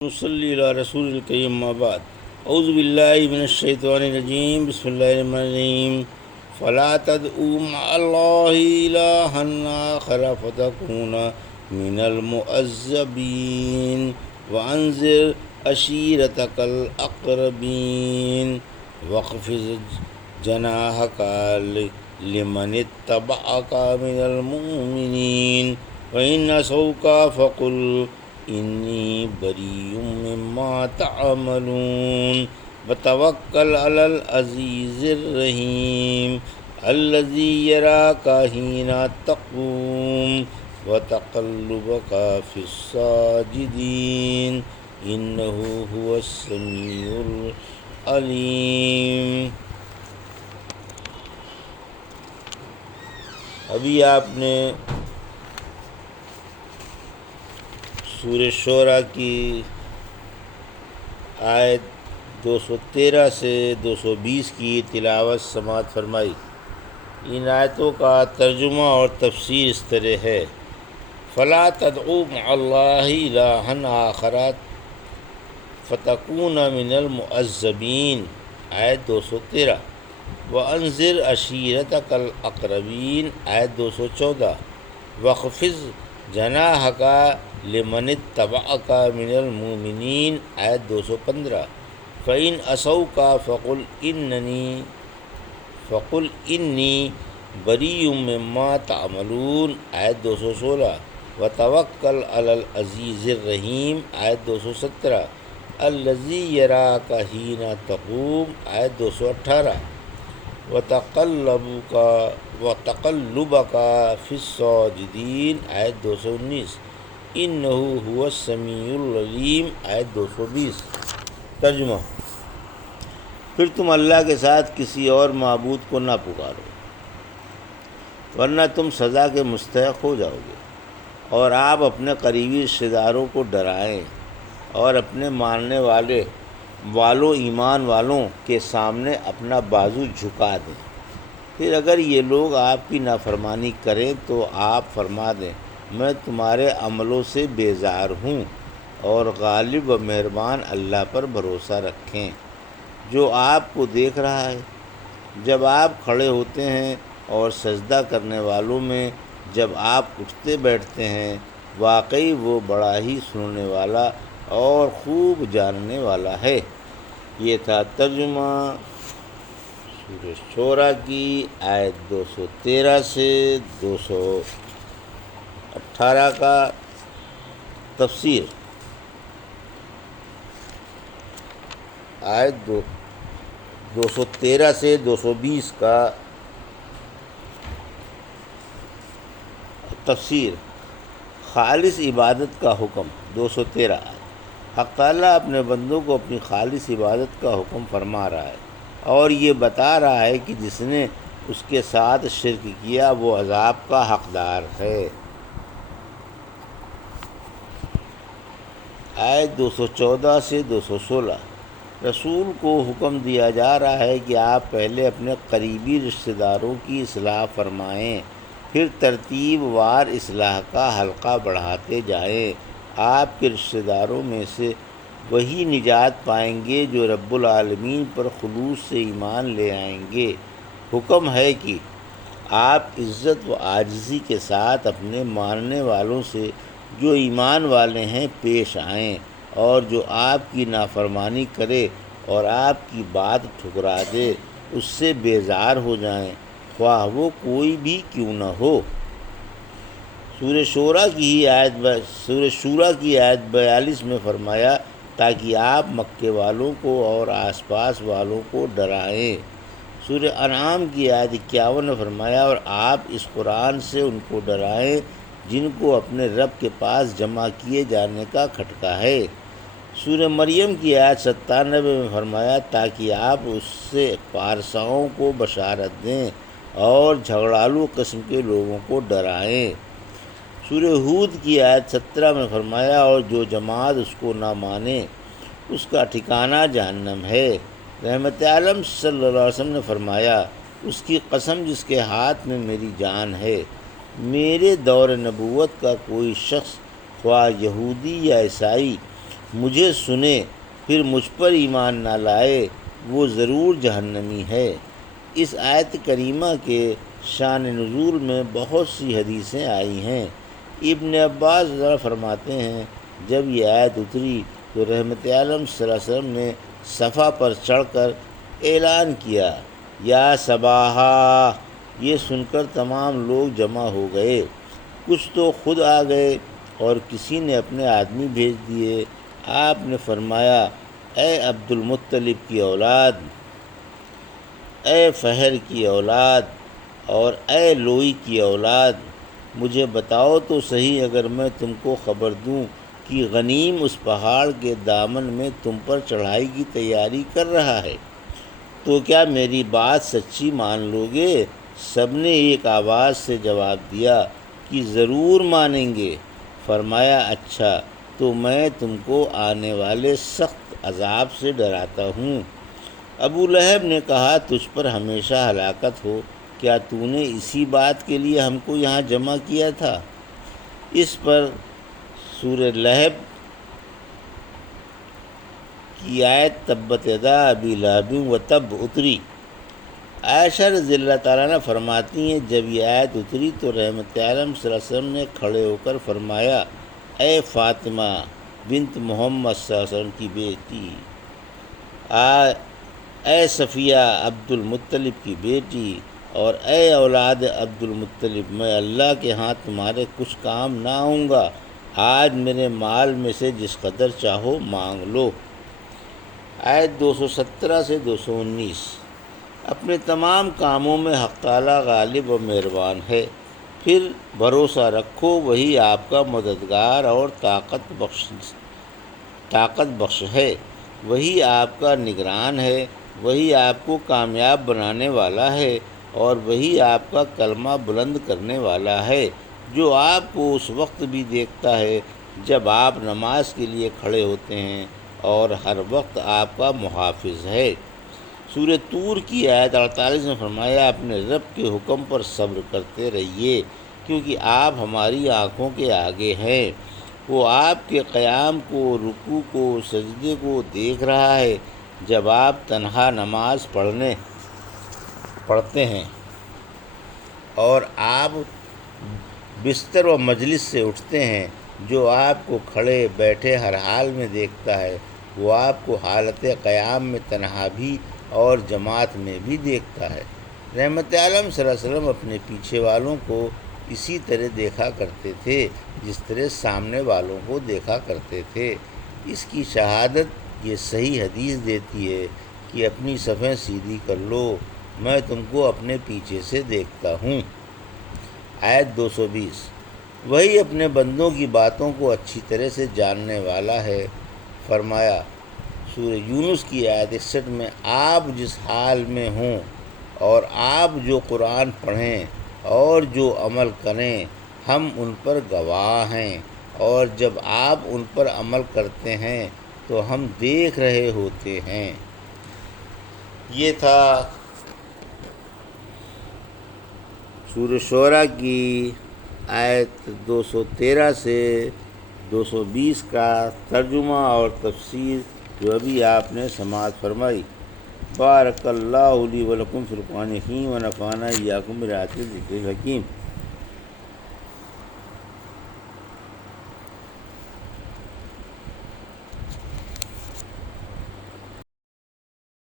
نصلی علی رسول الکریم اما بعد اعوذ باللہ من الشیطان الرجیم بسم اللہ الرحمن الرحیم فلا تدعوا مع اللہ الہا آخر فتکون من المعذبین وانذر عشیرتک الاقربین واخفض جناحک لمن اتبعک من المؤمنین وإن عصوک فقل انی بریء مما تعملون وتوکل علی العزیز الرحیم الذی یراک حین تقوم وتقلبک فی الساجدین انہ هو السمیع العلیم۔ ابھی آپ نے سورہ شعراء کی آیت 213 سے 220 کی تلاوت سماعت فرمائی۔ ان آیتوں کا ترجمہ اور تفسیر اس طرح ہے: فلا تدعوا مع اللہ الہا آخر فتکون من المعذبین، آیت 213۔ وانذر عشیرتک الاقربین، آیت 214۔ واخفض جناحک لمن اتبعک من المؤمنین، آیت 215۔ فإن عصوک فقل انی بریء مما تعملون، آیت 216۔ وتوکل علی العزیز الرحیم، آیت 217۔ الذی یراک حین تقوم، آیت 218۔ وتقلبک فی الساجدین، آیت 219۔ انہ هو السمیع العلیم، آیت 220۔ ترجمہ: پھر تم اللہ کے ساتھ کسی اور معبود کو نہ پکارو، ورنہ تم سزا کے مستحق ہو جاؤ گے، اور آپ اپنے قریبی رشتہ داروں کو ڈرائیں اور اپنے ماننے ایمان والوں کے سامنے اپنا بازو جھکا دیں۔ پھر اگر یہ لوگ آپ کی نافرمانی کریں تو آپ فرما دیں، میں تمہارے عملوں سے بیزار ہوں، اور غالب و مہربان اللہ پر بھروسہ رکھیں جو آپ کو دیکھ رہا ہے۔ جب آپ کھڑے ہوتے ہیں اور سجدہ کرنے والوں میں جب آپ اٹھتے بیٹھتے ہیں، واقعی وہ بڑا ہی سننے والا اور خوب جاننے والا ہے۔ یہ تھا ترجمہ سورہ شعراء کی آیت 213 سے 218 کا تفسیر۔ آیت 213 سے 220 کا تفسیر۔ خالص عبادت کا حکم۔ 213 حق تعالیٰ اپنے بندوں کو اپنی خالص عبادت کا حکم فرما رہا ہے، اور یہ بتا رہا ہے کہ جس نے اس کے ساتھ شرک کیا وہ عذاب کا حقدار ہے۔ آیت 214 سے 216۔ رسول کو حکم دیا جا رہا ہے کہ آپ پہلے اپنے قریبی رشتہ داروں کی اصلاح فرمائیں، پھر ترتیب وار اصلاح کا حلقہ بڑھاتے جائیں۔ آپ کے رشتہ داروں میں سے وہی نجات پائیں گے جو رب العالمین پر خلوص سے ایمان لے آئیں گے۔ حکم ہے کہ آپ عزت و عاجزی کے ساتھ اپنے ماننے والوں سے جو ایمان والے ہیں پیش آئیں، اور جو آپ کی نافرمانی کرے اور آپ کی بات ٹھکرا دے اس سے بیزار ہو جائیں، خواہ وہ کوئی بھی کیوں نہ ہو۔ سورہ شعراء کی آیت 42 میں فرمایا تاکہ آپ مکے والوں کو اور آس پاس والوں کو ڈرائیں۔ سورہ انعام کی آیت 51 میں فرمایا اور آپ اس قرآن سے ان کو ڈرائیں جن کو اپنے رب کے پاس جمع کیے جانے کا کھٹکا ہے۔ سورہ مریم کی آیت 97 میں فرمایا تاکہ آپ اس سے پارساؤں کو بشارت دیں اور جھگڑالو قسم کے لوگوں کو ڈرائیں۔ سورہ ہود کی آیت 17 میں فرمایا اور جو جماعت اس کو نہ مانے اس کا ٹھکانہ جہنم ہے۔ رحمت عالم صلی اللہ علیہ وسلم نے فرمایا، اس کی قسم جس کے ہاتھ میں میری جان ہے، میرے دور نبوت کا کوئی شخص خواہ یہودی یا عیسائی مجھے سنے پھر مجھ پر ایمان نہ لائے وہ ضرور جہنمی ہے۔ اس آیت کریمہ کے شان نزول میں بہت سی حدیثیں آئی ہیں۔ ابن عباس ذرا فرماتے ہیں جب یہ آیت اتری تو رحمت عالم صلی اللہ علیہ وسلم نے صفا پر چڑھ کر اعلان کیا، یا صباحا۔ یہ سن کر تمام لوگ جمع ہو گئے، کچھ تو خود آ گئے اور کسی نے اپنے آدمی بھیج دیے۔ آپ نے فرمایا، اے عبد المطلب کی اولاد، اے فہر کی اولاد اور اے لوئی کی اولاد، مجھے بتاؤ تو صحیح، اگر میں تم کو خبر دوں کہ غنیم اس پہاڑ کے دامن میں تم پر چڑھائی کی تیاری کر رہا ہے تو کیا میری بات سچی مان لو گے؟ سب نے ایک آواز سے جواب دیا کہ ضرور مانیں گے۔ فرمایا، اچھا تو میں تم کو آنے والے سخت عذاب سے ڈراتا ہوں۔ ابو لہب نے کہا، تجھ پر ہمیشہ ہلاکت ہو، کیا تو نے اسی بات کے لیے ہم کو یہاں جمع کیا تھا؟ اس پر سورہ لہب کی آیت تبت یدا ابی لہب وتب اتری۔ عائشہ رضی اللہ تعالیٰ عنہ فرماتی ہیں جب یہ آیت اتری تو رحمت عالم صلی اللہ علیہ وسلم نے کھڑے ہو کر فرمایا، اے فاطمہ بنت محمد صلی اللہ علیہ وسلم کی بیٹی، اے صفیہ عبد المطلب کی بیٹی اور اے اولاد عبد المطلب، میں اللہ کے ہاں تمہارے کچھ کام نہ آؤں گا، آج میرے مال میں سے جس قدر چاہو مانگ لو۔ آیت 217 سے 219۔ اپنے تمام کاموں میں حق تعالیٰ غالب و مہربان ہے، پھر بھروسہ رکھو وہی آپ کا مددگار اور طاقت بخش ہے، وہی آپ کا نگران ہے، وہی آپ کو کامیاب بنانے والا ہے اور وہی آپ کا کلمہ بلند کرنے والا ہے، جو آپ کو اس وقت بھی دیکھتا ہے جب آپ نماز کے لیے کھڑے ہوتے ہیں اور ہر وقت آپ کا محافظ ہے۔ سورہ طور کی آیت 48 میں فرمایا، اپنے رب کے حکم پر صبر کرتے رہیے کیونکہ آپ ہماری آنکھوں کے آگے ہیں، وہ آپ کے قیام کو، رکوع کو، سجدے کو دیکھ رہا ہے جب آپ تنہا نماز پڑھتے ہیں اور آپ بستر و مجلس سے اٹھتے ہیں، جو آپ کو کھڑے بیٹھے ہر حال میں دیکھتا ہے، وہ آپ کو حالت قیام میں تنہا بھی اور جماعت میں بھی دیکھتا ہے۔ رحمت عالم صلی اللہ علیہ وسلم اپنے پیچھے والوں کو اسی طرح دیکھا کرتے تھے جس طرح سامنے والوں کو دیکھا کرتے تھے۔ اس کی شہادت یہ صحیح حدیث دیتی ہے کہ اپنی صفیں سیدھی کر لو، میں تم کو اپنے پیچھے سے دیکھتا ہوں۔ آیت 220۔ وہی اپنے بندوں کی باتوں کو اچھی طرح سے جاننے والا ہے۔ فرمایا سورہ یونس کی آیت 61 میں، آپ جس حال میں ہوں اور آپ جو قرآن پڑھیں اور جو عمل کریں ہم ان پر گواہ ہیں، اور جب آپ ان پر عمل کرتے ہیں تو ہم دیکھ رہے ہوتے ہیں۔ یہ تھا سورہ شعراء کی آیت 213 سے 220 کا ترجمہ اور تفسیر جو ابھی آپ نے سماعت فرمائی۔ بارک اللہ لی و لکم فی القرآن الحکیم و نفعنا ایاکم بآیات الذکر الحکیم۔